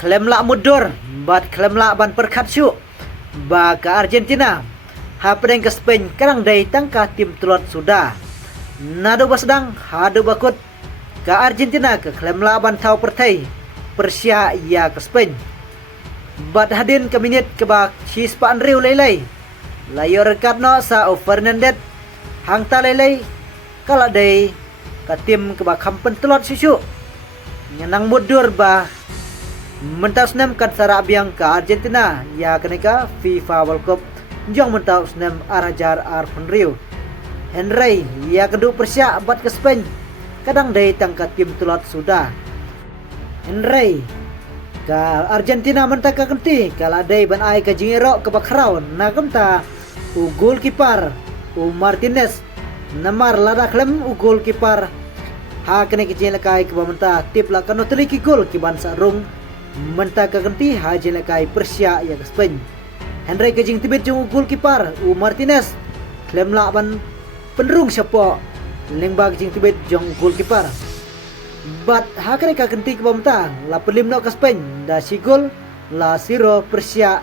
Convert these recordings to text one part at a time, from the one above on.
klaim la mudur bat klaim la ban perkat syuk ba ke Argentina ha pedeng ke Spain karang dai tangka tim tulot sudah nado basdang hadu bakut ke Argentina ke klaim la ban tau pertai Persia ya ke Spain bat hadin ke minit ke ba Chispa Andrew lelai layor Ricardo sa Fernandez hang ta lelai kala dai ke tim ke ba kampen tulot susu nyenang mudur ba mentau senam kat sarap biang ke Argentina ya keneka FIFA World Cup jong mentau senam arajar Arpenriu Henry ya kedua Persia bat ke Spain kadang dai tangka tim tulot sudah Henry ke Argentina mentah ke kenti kala dai ban ai ke jingero ke bakrau nagam ta ugol kipar Martinez namar lada klem ugol kipar ha kene kecil kai ke bamenta tip la kano teliki gol ki ban sarung mentah ke kenti ha jele kai Persia ya ke Spain Henry ke jing tibet jung ugol kipar Martinez klem la ban penrung siapa lengba ke jing tibet jong ugol kipar bat ha kene ka kenti ke bamenta la pelim no ke Spain da si gol la siro Persia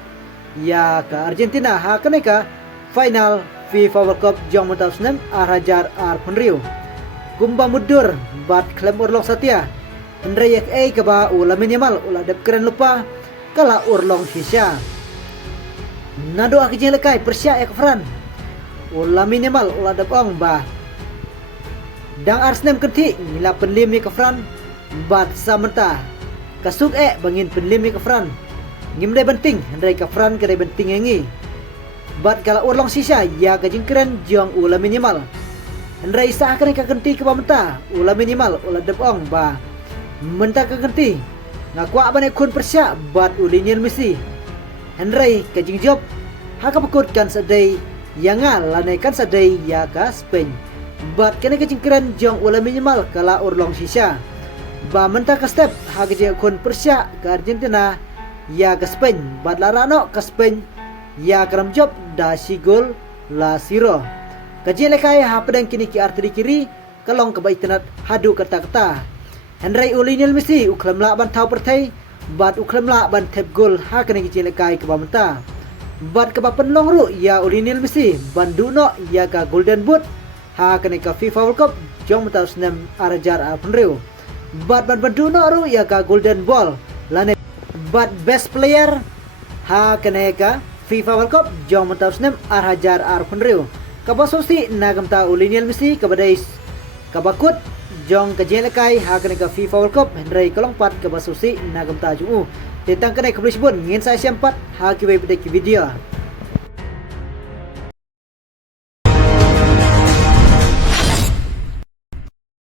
ya ke Argentina ha kene ka final FIFA World Cup jong mentau senam arajar Arpenriu gumba mudur bat klem urlong satia Henry yak ke ba ula minimal ula dep keren lupa kala urlong sisa nado ak jeng lekai Persia yak Fran ula minimal ula dep ong ba dang Arsenal kenti nila penlimi ke Fran bat samenta kasuk bangin penlimi ke Fran ngimde benting Henry ke Fran kere benting yangi bat kala urlong sisa ya ke jeng keren jong ula minimal Henry sah kene ka kenti ke bamenta ula minimal ula dep ong ba menta ka kenti ngakwa bane kun Persia bat Lionel Messi Henry ka jing job ha ka pakut kan sadai yanga lane kan sadai ya ka Spain bat kene ka jing keren jong ula minimal kala urlong sisa ba menta ka step ha ka jing kun Persia ke Argentina ya ke Spain bat larano ke Spain ya karam job da si gol la siro kajian lekai ha pedang kini ki arteri kiri kalong ke baitenat hadu kata-kata Henry Lionel Messi uklam la ban tau pertai bat uklam la ban tap gol ha kene ki lekai ke bamenta bat ke bapen long ru ya Lionel Messi ban duno ya ka Golden Boot ha kene ka FIFA World Cup jong mentau senam arajar Arpenriu bat ban duno ru ya ka Golden Ball lane bat best player ha kene ka FIFA World Cup jong mentau senam arajar Arpenriu kabasosi nagam ta Lionel Messi kabadais kabakut jong kajelekai ha kene ka FIFA World Cup Henry kolongpat kabasosi nagam ta juu tetang kene kablis bun ngin saya sempat ha ki video